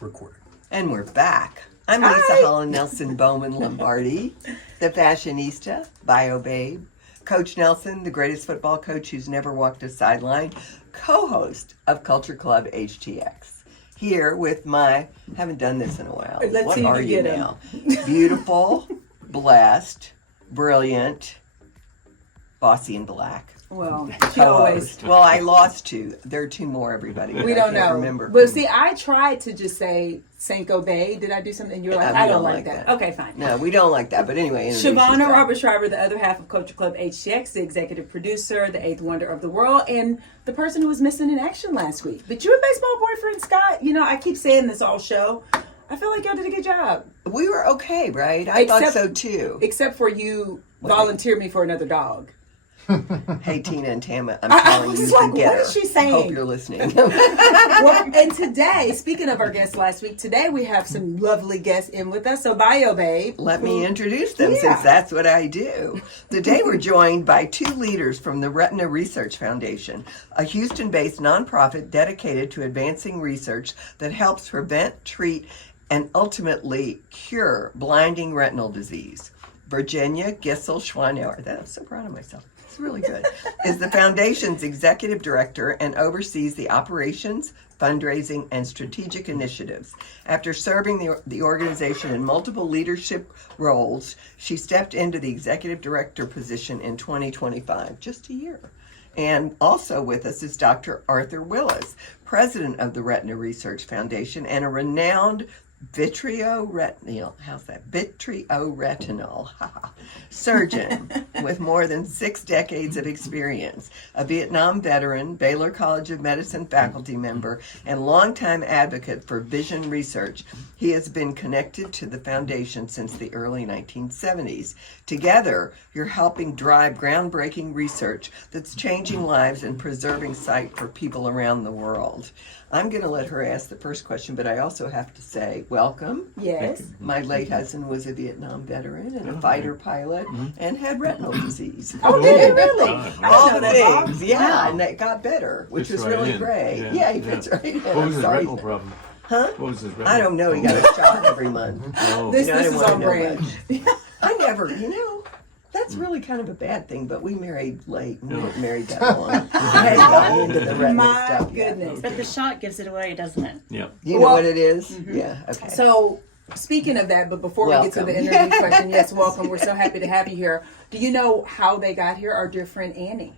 Recording. And we're back. I'm Leisa Holland-Nelson Bowman Lombardi, the fashionista, bio babe, Coach Nelson, the greatest football coach who's never walked a sideline, co-host of Culture Club HTX. Here with my, haven't done this in a while. Let's what see are if you get now? Beautiful, blessed, brilliant, bossy and black. Well, she always. Well, I lost two. There are two more, everybody. We don't know. Remember. But see, I tried to just say Cinco Bay. Did I do something? You're like, I don't like that. Okay, fine. No, we don't like that. But anyway. Shavonnah, Robert Schreiber, the other half of Culture Club HTX, the executive producer, the eighth wonder of the world, and the person who was missing in action last week. But you and baseball boyfriend Scott, you know, I keep saying this all show. I feel like y'all did a good job. We were okay, right? I thought so too. Except for you volunteered me for another dog. Hey, Tina and Tama, I'm calling you together. What is she saying? Hope you're listening. Well, and today, speaking of our guests last week, today we have some lovely guests in with us. So, bio babe. Let me introduce them since that's what I do. Today we're joined by two leaders from the Retina Research Foundation, a Houston-based nonprofit dedicated to advancing research that helps prevent, treat, and ultimately cure blinding retinal disease. Virginia Gissel Schwanauer, I'm so proud of myself. It's really good. Is the foundation's executive director and oversees the operations, fundraising, and strategic initiatives. After serving the organization in multiple leadership roles, she stepped into the executive director position in 2025, just a year. And also with us is Dr. Arthur Willis, president of the Retina Research Foundation and a renowned vitreoretinal surgeon with more than 6 decades of experience, a Vietnam veteran, Baylor College of Medicine faculty member, and longtime advocate for vision research. He has been connected to the foundation since the early 1970s. Together, you're helping drive groundbreaking research that's changing lives and preserving sight for people around the world. I'm going to let her ask the first question, but I also have to say, welcome. Yes. My late husband was a Vietnam veteran and a fighter pilot and had retinal disease. Oh, did he really? All the things, and it got better, which was really great. Yeah, he fits right in. What was his retinal problem? Huh? What was his retinal? I don't know. He got a shot every month. Oh. This is on brand. I never, that's really kind of a bad thing, but we married late and we weren't married that long. I hadn't gotten into the retinal My stuff goodness. yet. But the shot gives it away, doesn't it? Yeah. You know what it is? Yeah, okay. So, speaking of that, but before we get to the interview question, yes, welcome. We're so happy to have you here. Do you know how they got here? Our dear friend Annie.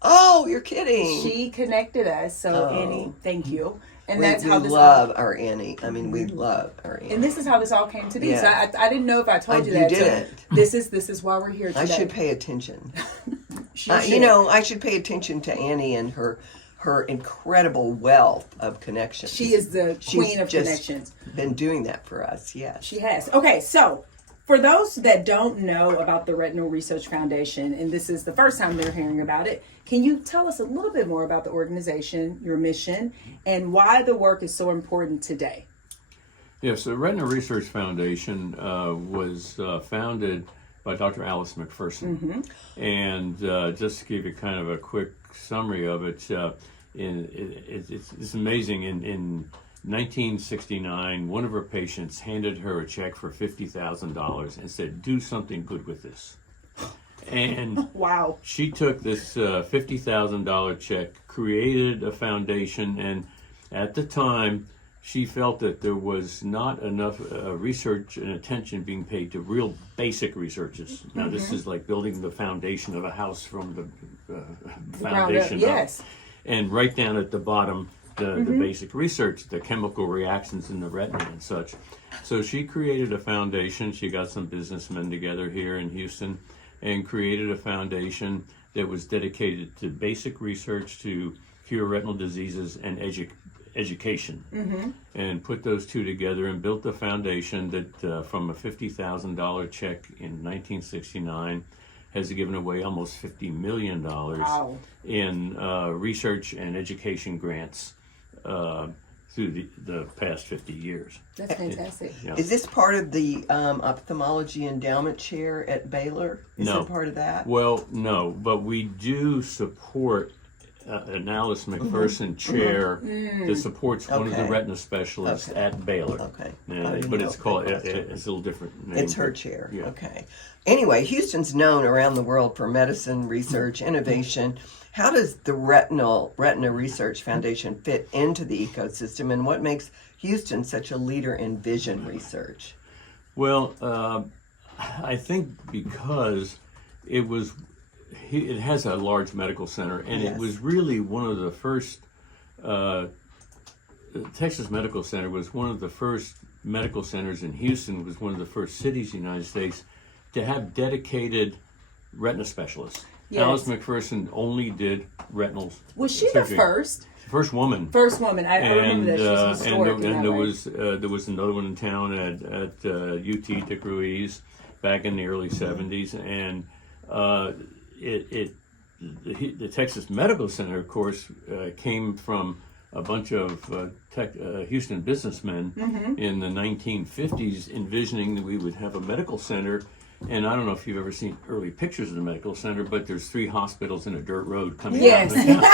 Oh, you're kidding. She connected us. So, Annie, thank you. And we that's how this love our Annie. I mean, we love our Annie. And this is how this all came to be. Yeah. So I didn't know if I told you You that. didn't. So this is why we're here today. I should pay attention. Should. I should pay attention to Annie and her incredible wealth of connections. She is the queen of connections. Been doing that for us, yes. She has. Okay, so for those that don't know about the Retinal Research Foundation, and this is the first time they're hearing about it, can you tell us a little bit more about the organization, your mission, and why the work is so important today? Yes, the Retina Research Foundation was founded by Dr. Alice McPherson. And just to give you kind of a quick summary of it, it's amazing. In 1969, one of her patients handed her a check for $50,000 and said, "Do something good with this." And wow, she took this $50,000 check, created a foundation, and at the time, she felt that there was not enough research and attention being paid to real basic researches. Now, this is like building the foundation of a house from the foundation up. Yes. And right down at the bottom, the basic research, the chemical reactions in the retina and such. So she created a foundation. She got some businessmen together here in Houston and created a foundation that was dedicated to basic research to cure retinal diseases and education. And put those two together and built a foundation that from a $50,000 check in 1969 has given away almost $50 million in research and education grants through the past 50 years. That's fantastic. Yeah. Is this part of the ophthalmology endowment chair at Baylor? Is No. it part of that? Well, no, but we do support an Alice McPherson chair that supports one of the Okay. retina specialists Okay. at Baylor. Okay. Yeah, I didn't but know it's if called, they called it. it's a little different name. It's her chair. Yeah. Okay. Anyway, Houston's known around the world for medicine, research, innovation. How does the Retina Research Foundation fit into the ecosystem, and what makes Houston such a leader in vision research? Well, I think because it has a large medical center, and Yes. it was really one of the first. Texas Medical Center was one of the first medical centers in Houston. Was one of the first cities in the United States to have dedicated retina specialists. Yes. Alice McPherson only did retinal Was she surgery. the first? First woman. First woman. I remember that. She's historic. in and that there way. was another one in town at UT Dick Ruiz back in the early '70s, and the Texas Medical Center, of course, came from a bunch of Houston businessmen in the 1950s, envisioning that we would have a medical center. And I don't know if you've ever seen early pictures of the medical center, but there's 3 hospitals in a dirt road coming out of the town.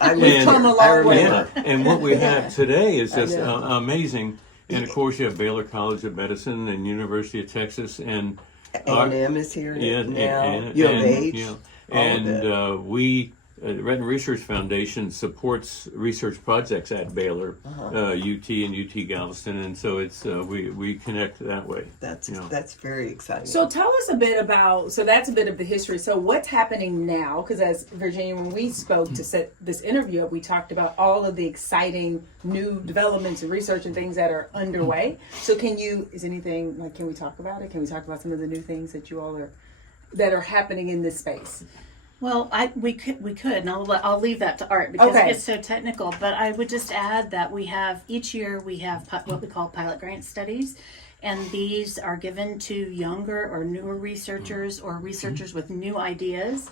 I lived come here. a long I way. remember. Yeah, and what we have today is just know. amazing. And of course, you have Baylor College of Medicine and University of Texas, and A&M is here yeah, now. U of H. yeah. all of it. We, the Retina Research Foundation, supports research projects at Baylor, UT and UT Galveston, and so it's we connect that way. That's you know. that's very exciting. So tell us a bit about, so that's a bit of the history. So what's happening now? Because as Virginia, when we spoke to set this interview up, we talked about all of the exciting new developments and research and things that are underway. So can we talk about it? Can we talk about some of the new things that you all that are happening in this space? Well, we could, and I'll leave that to Art because Okay. it's so technical. But I would just add that each year we have what we call pilot grant studies, and these are given to younger or newer researchers or researchers with new ideas,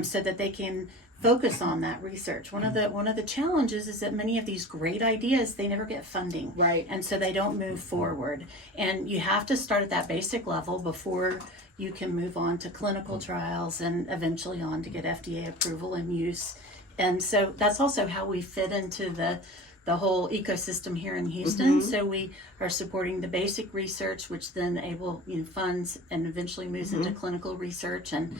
so that they can focus on that research. One of the challenges is that many of these great ideas, they never get funding, Right. and so they don't move forward. And you have to start at that basic level before you can move on to clinical trials and eventually on to get FDA approval and use. And so that's also how we fit into the whole ecosystem here in Houston. So we are supporting the basic research, which then funds and eventually moves into clinical research, and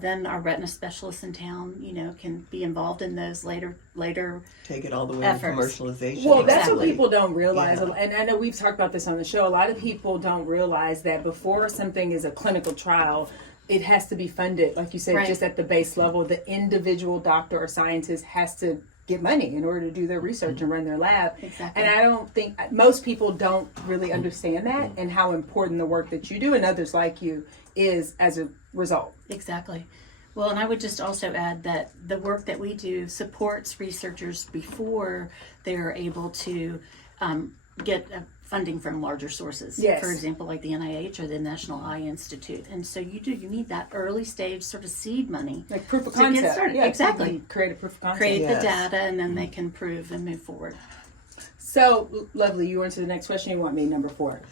then our retina specialists in town, can be involved in those later. Take it all the way efforts. to commercialization. Well, that's what Exactly. people don't realize, Yeah. and I know we've talked about this on the show. A lot of people don't realize that before something is a clinical trial, it has to be funded, like you said, Right. just at the base level. The individual doctor or scientist has to get money in order to do their research and run their lab. Exactly. And I don't think most people don't really understand that and how important the work that you do and others like you is as a result. Exactly. Well, and I would just also add that the work that we do supports researchers before they're able to get funding from larger sources. Yes. For example, like the NIH or the National Eye Institute. And so you need that early stage sort of seed money. Like proof of To get concept. started. Yeah, Exactly. you can create a proof of concept. Create Yes. the data, and then they can prove and move forward. So, lovely. You went to the next question. You want me number 4.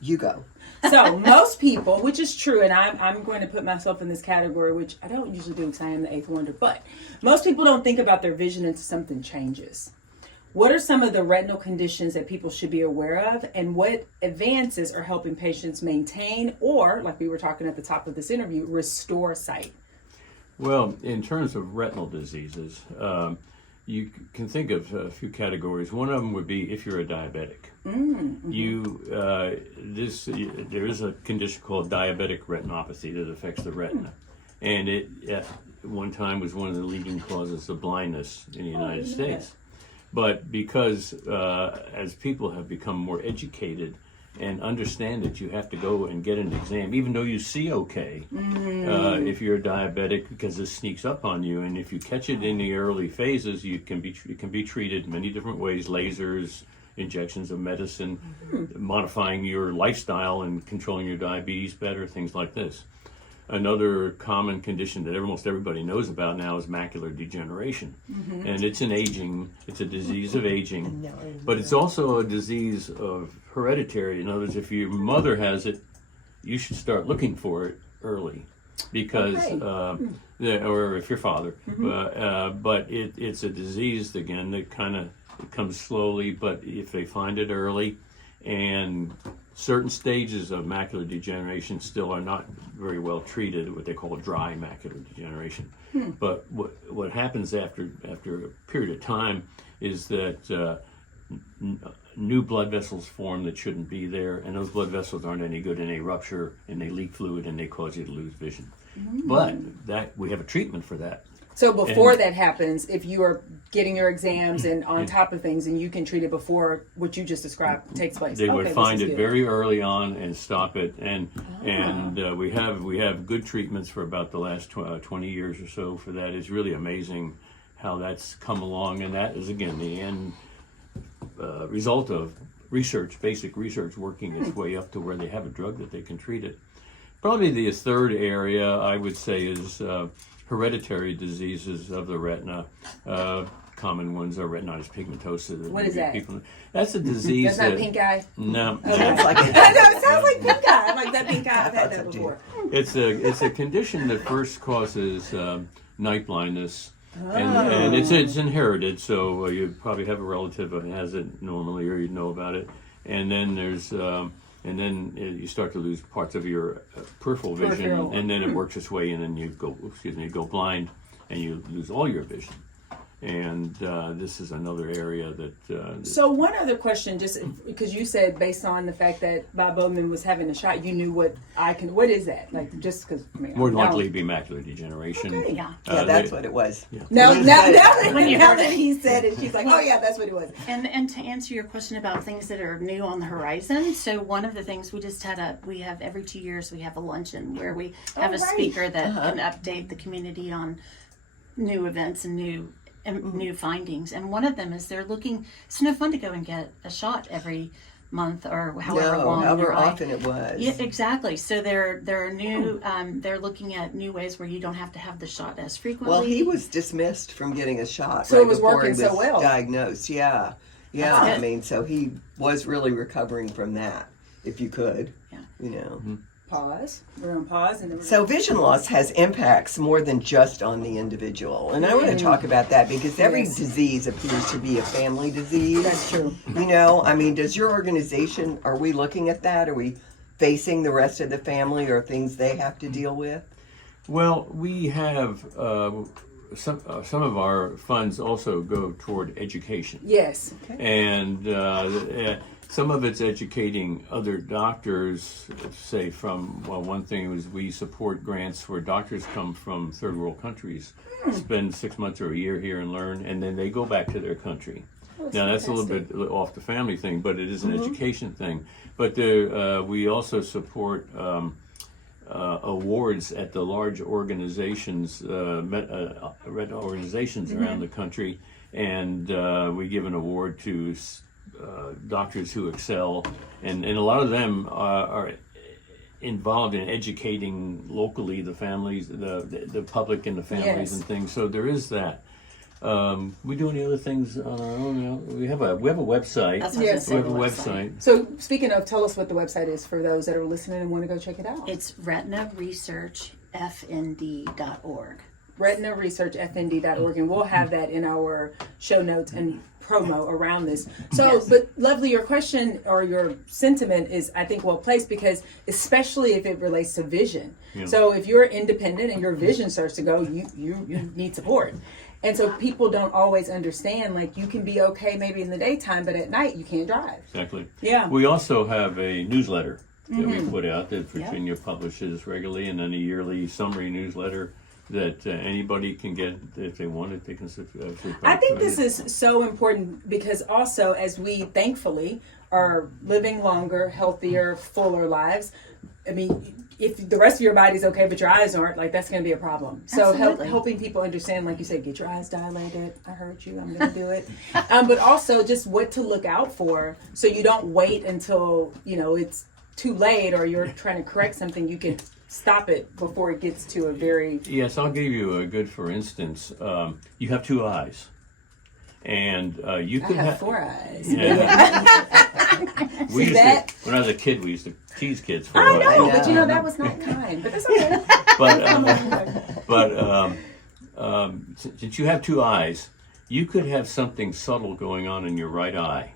You go. So most people, which is true, and I'm going to put myself in this category, which I don't usually do because I am the 8th wonder, but most people don't think about their vision until something changes. What are some of the retinal conditions that people should be aware of, and what advances are helping patients maintain or, like we were talking at the top of this interview, restore sight? Well, in terms of retinal diseases, you can think of a few categories. One of them would be if you're a diabetic. There is a condition called diabetic retinopathy that affects the retina, and it at one time was one of the leading causes of blindness in the United States. But because as people have become more educated and understand that you have to go and get an exam, even though you see okay, if you're a diabetic, because this sneaks up on you, and if you catch it in the early phases, it can be treated many different ways: lasers, injections of medicine, modifying your lifestyle and controlling your diabetes better, things like this. Another common condition that almost everybody knows about now is macular degeneration. And it's a disease of aging, but it's also a disease of hereditary. In other words, if your mother has it, you should start looking for it early. because or if your father, but it's a disease again that kind of comes slowly. But if they find it early, and certain stages of macular degeneration still are not very well treated, what they call dry macular degeneration. But what happens after a period of time is that new blood vessels form that shouldn't be there, and those blood vessels aren't any good, and they rupture and they leak fluid and they cause you to lose vision. But that we have a treatment for that. So before that happens, if you are getting your exams and on top of things, and you can treat it before what you just described takes place. They would find it very early on and stop it, and we have good treatments for about the last 20 years or so for that. It's really amazing how that's come along, and that is again the end result of research, basic research, working its way up to where they have a drug that they can treat it. Probably the third area I would say is hereditary diseases of the retina. Common ones are retinitis pigmentosa. What is that? That's a disease. That's not pink eye? No. Okay. Sounds like I know, it sounds like pink eye. I'm like, that pink eye, I've had that before. It's a condition that first causes night blindness. And it's inherited, so you probably have a relative that has it normally, or you know about it. And then you start to lose parts of your peripheral vision, and then it works its way in, and you go blind, and you lose all your vision. And this is another area that... So one other question, just because you said based on the fact that Bob Bowman was having a shot, you knew what is that? Like, just because... More than likely be macular degeneration. Okay. Yeah. That's what it was. Yeah. Now that he said it, she's like, oh yeah, that's what it was. And to answer your question about things that are new on the horizon, so one of the things we have every 2 years we have a luncheon where we have a speaker that can update the community on new events and new findings. And one of them is it's no fun to go and get a shot every month or however often it was. Yeah, exactly. So there are new they're looking at new ways where you don't have to have the shot as frequently. Well, he was dismissed from getting a shot so right it was before working he was so well. diagnosed. Yeah. I mean, so he was really recovering from that, if you could. Yeah. You know. Pause. We're on pause, and then So vision loss has impacts more than just on the individual. And I want to talk about that because every disease appears to be a family disease. That's true. You know, I mean, does your organization, are we looking at that? Are we facing the rest of the family or things they have to deal with? Well, we have some of our funds also go toward education. Yes. And some of it's educating other doctors, say one thing was we support grants where doctors come from third world countries, spend 6 months or a year here and learn, and then they go back to their country. Now that's a little bit off the family thing, but it is an education thing. But we also support awards at the large organizations, retina organizations around the country, and we give an award to doctors who excel, and a lot of them are involved in educating locally the families, the public and the families and things. So there is that. We do any other things on our own? We have a website. That's what I was We have a gonna website. So speaking of, tell us what the website is for those that are listening and want to go check it out. It's retinaresearchfnd.org. retinaresearchfnd.org, and we'll have that in our show notes and promo around this. So, but Lovely, your question or your sentiment is, I think, well placed, because especially if it relates to vision. Yeah. So if you're independent and your vision starts to go, you need support. And so people don't always understand, like, you can be okay maybe in the daytime, but at night you can't drive. Exactly. Yeah. We also have a newsletter that we put out that Virginia publishes regularly, and then a yearly summary newsletter that anybody can get if they want it. They can subscribe. I think this is so important because also, as we thankfully are living longer, healthier, fuller lives, I mean, if the rest of your body's okay but your eyes aren't, like, that's going to be a problem. So helping people understand, like you said, get your eyes dilated. I heard you. I'm going to do it. But also just what to look out for, so you don't wait until it's too late or you're trying to correct something. You can stop it before it gets to a very... Yes, I'll give you a good for instance. You have two eyes. And you could have 4 eyes. Yeah. We used that? to, when I was a kid, we used to tease kids for I a know, while. but you know that was not kind. But that's okay. Since you have two eyes, you could have something subtle going on in your right eye,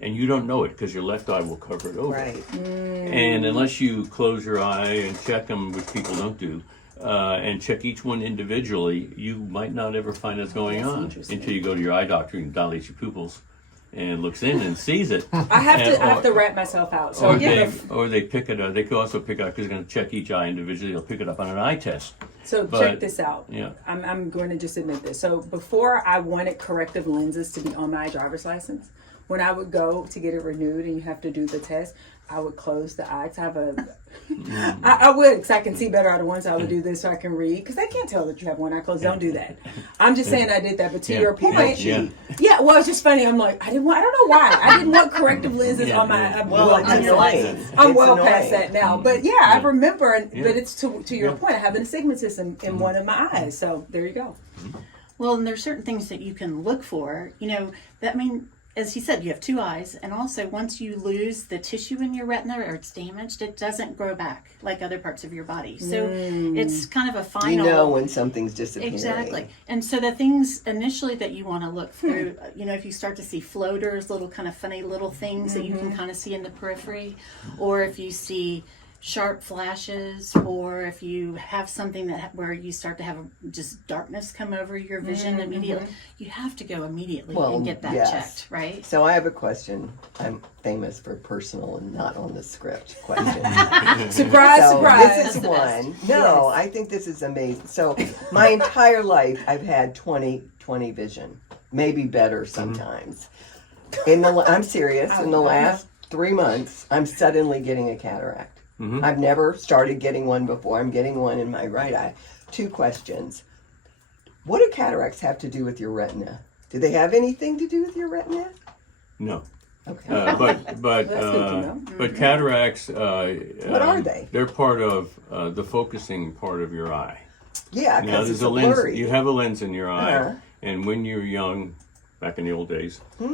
and you don't know it because your left eye will cover it over. Right. And unless you close your eye and check them, which people don't do, and check each one individually, you might not ever find what's going That's on interesting. until you go to your eye doctor and dilates your pupils and looks in and sees it. I have to wrap myself out. So Or yeah. they pick it up. They could also pick up because they're going to check each eye individually. They'll pick it up on an eye test. So But- check this out. yeah. I'm going to just admit this. So before I wanted corrective lenses to be on my driver's license, when I would go to get it renewed and you have to do the test, I would close the eye to have a. I would, because I can see better out of one, so I would do this so I can read. Because they can't tell that you have one eye closed. Don't do that. I'm just saying I did that. But to your point, Yeah. yeah, well, it's just funny. I'm like, I don't know why. I didn't want corrective lenses Yeah, on my. yeah. Well, it's on your annoying. license. I'm It's well past annoying. that now. But yeah, I remember. Yeah. But it's to your Yeah. point. I have an astigmatism in one of my eyes. So there you go. Well, and there's certain things that you can look for. You know, that mean, as he said, you have two eyes, and also once you lose the tissue in your retina or it's damaged, it doesn't grow back like other parts of your body. So it's kind of a final. You know when something's disappearing. Exactly. And so the things initially that you want to look through, you know, if you start to see floaters, little kind of funny little things that you can kind of see in the periphery, or if you see sharp flashes, or if you have something that where you start to have just darkness come over your vision immediately, you have to go immediately Well, and get that yes. checked, right? So I have a question. I'm famous for personal and not on the script questions. Surprise, So surprise. this is That's the best. one. No, I think this is amazing. So my entire life, I've had 20/20 vision, maybe better sometimes. I'm serious. In the last 3 months, I'm suddenly getting a cataract. I've never started getting one before. I'm getting one in my right eye. 2 questions. What do cataracts have to do with your retina? Do they have anything to do with your retina? No. Okay. That's good to know. But cataracts. What are they? They're part of the focusing part of your eye. Yeah, Now because there's it's a lens. blurry. You have a lens in your eye, Uh-huh. and when you're young, back in the old days, 3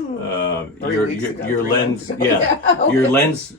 weeks ago, your 3 lens, months ago. your lens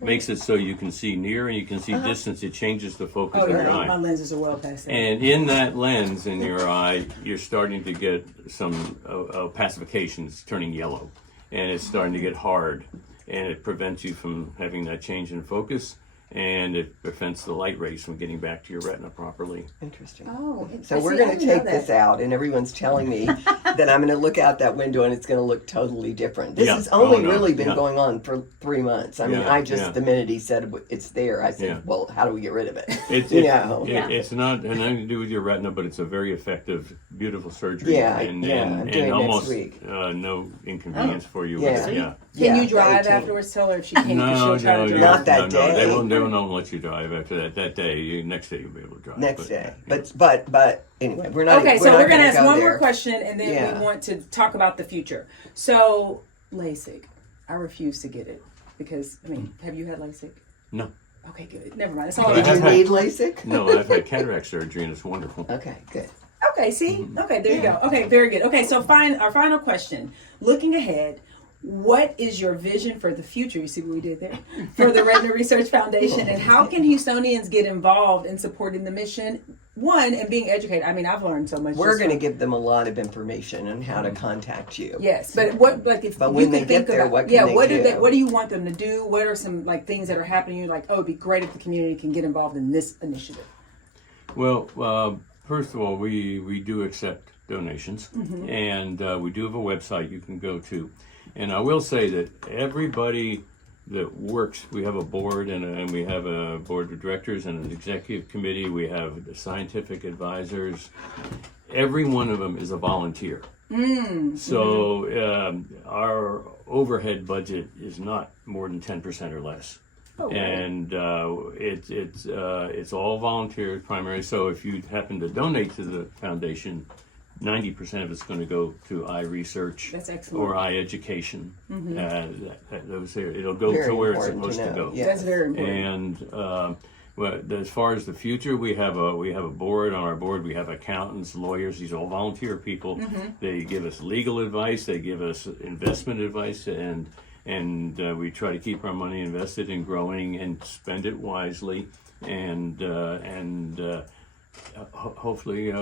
makes it so you can see near and you can see distance. It changes the focus Oh of your yeah, my eye. lenses are well past that. And in that lens in your eye, you're starting to get some opacification. It's turning yellow, and it's starting to get hard, and it prevents you from having that change in focus, and it prevents the light rays from getting back to your retina properly. Interesting. Oh, So we're going to take this out, and everyone's telling me that I'm going to look out that window, and it's going to look totally different. This Yeah. has only Oh, no. really been Yeah. going on for 3 months. I mean, Yeah, I just yeah. the minute he said it's there, I said, Yeah. "Well, how do we get rid of it?" It's You know. not nothing to do with your retina, but it's a very effective, beautiful surgery. Yeah, and, yeah, and, I'm doing and it next almost week. No inconvenience for you. Yeah. With it. Yeah. Can Yeah, you drive 18. afterwards? Tell her if she can't. No, Because she'll try to drive. Not that no, day. They won't let you drive after that. That day, next day you'll be able to drive. Next but, day. yeah. But anyway, we're not. Okay, so not we're gonna gonna ask go one there. more question, and then Yeah. we want to talk about the future. So LASIK, I refuse to get it because have you had LASIK? No, Okay, good. Never mind. That's all. But I Did I you have need LASIK? no, I've had cataract surgery and it's wonderful. Okay, good. Okay, see? Okay, there you go. Okay, very good. Okay, so our final question. Looking ahead, what is your vision for the future? You see what we did there? For the Retina Research Foundation, and how can Houstonians get involved in supporting the mission? One, and being educated. I mean, I've learned so much. We're just going to from- give them a lot of information on how to contact you. Yes, but what, like, if But you when they could get think there, about, what can they what do? What do you want them to do? What are some like things that are happening? You're like, oh, it'd be great if the community can get involved in this initiative. Well, first of all, we do accept donations, Mm-hmm. and we do have a website you can go to. And I will say that everybody that works, we have a board and we have a board of directors and an executive committee. We have the scientific advisors. Every one of them is a volunteer. So our overhead budget is not more than 10% or less. And it's all volunteers primarily. So if you happen to donate to the foundation, 90% of it's going to go to eye research. That's excellent. Or eye education. It'll go Very to where it's important to supposed to know. go. Yeah. That's very important. And well, as far as the future, we have a board. On our board, we have accountants, lawyers. These are all volunteer people. They give us legal advice. They give us investment advice, and and we try to keep our money invested in growing and spend it wisely, and hopefully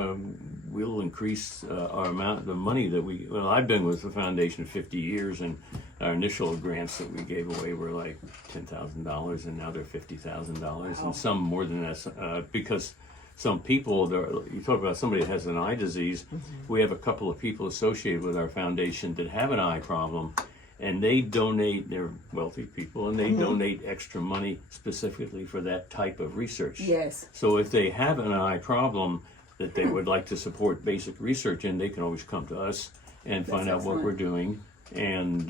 we'll increase the money that I've been with the foundation 50 years, and our initial grants that we gave away were like $10,000, and now they're $50,000, and some more than that, because some people, you talk about somebody that has an eye disease, we have a couple of people associated with our foundation that have an eye problem, and they donate, they're wealthy people, and they donate extra money specifically for that type of research. Yes. So if they have an eye problem that they would like to support basic research in, they can always come to us and find out what we're doing, and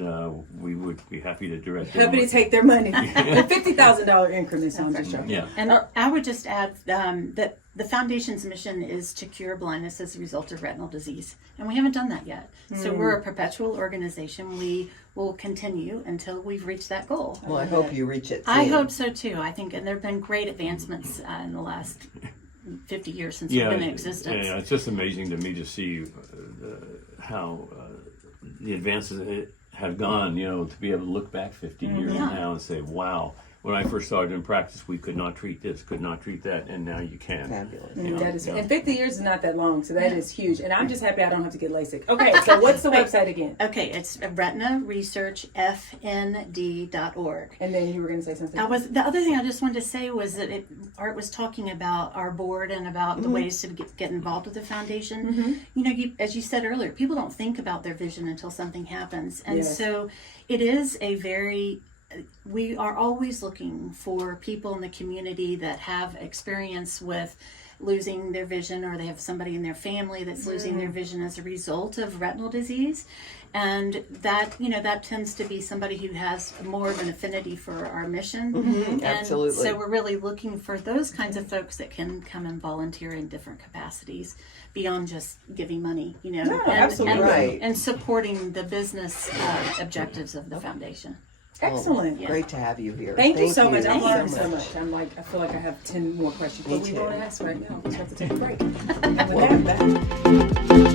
we would be happy to direct them. Happy to take their money. The $50,000 increments on the show. Yeah. And I would just add that the foundation's mission is to cure blindness as a result of retinal disease, and we haven't done that yet. So we're a perpetual organization. We will continue until we've reached that goal. Well, I hope you reach it soon. I hope so too. I think, and there have been great advancements in the last 50 years since we've been in existence. Yeah, it's just amazing to me to see how the advances have gone, to be able to look back 50 years now and say, wow, when I first started in practice, we could not treat this, could not treat that, and now you can. Fabulous. That is, and 50 years is not that long, so that is huge. And I'm just happy I don't have to get LASIK. Okay, so what's the website again? Okay, it's retinaresearchfnd.org. And then you were going to say something. The other thing I just wanted to say was that Art was talking about our board and about the ways to get involved with the foundation. As you said earlier, people don't think about their vision until something happens. And so it is we are always looking for people in the community that have experience with losing their vision, or they have somebody in their family that's losing their vision as a result of retinal disease. And that, that tends to be somebody who has more of an affinity for our mission. And absolutely. so we're really looking for those kinds of folks that can come and volunteer in different capacities beyond just giving money, absolutely. Right. and supporting the business objectives of the foundation. Excellent. Great to have you here. Thank you so much. Thank I've learned you so much. I feel like I have 10 more questions. Me But we too. don't ask right now. We have to take a break. And with that, back.